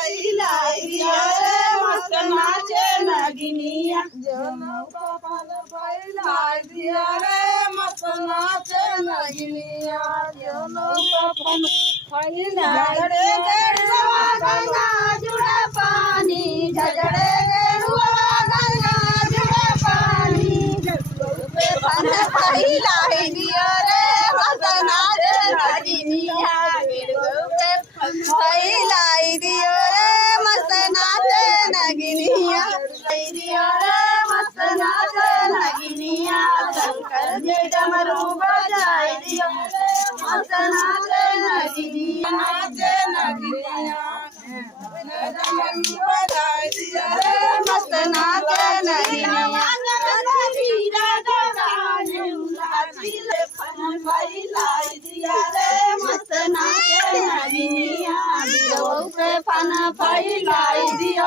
फैलाई दिया रे मस्त नाचे नगिनिया नौका फन फैलाई दिया रे मस्त नाचे नगिनिया नौका फन फैलाई गेरुआ गंगा जुड़े पानी झजड़े गेरुआ गंगा जुड़े पानी फन फैलाई दिया रे मस्त नाचे नगिनिया फैलाई दियो रे मस्त नाचे नगिनिया दियो रे मस्त नाचे नगिनिया शंकर जी डमरू बजाए दियो मस्त नाचे नगिनिया नाचे नगिनिया डमरू बजाए दियो रे मस्त नाचे नगिनिया फैलाई दिया रे मस्त नाचे नगिनिया फन फैलाई दिया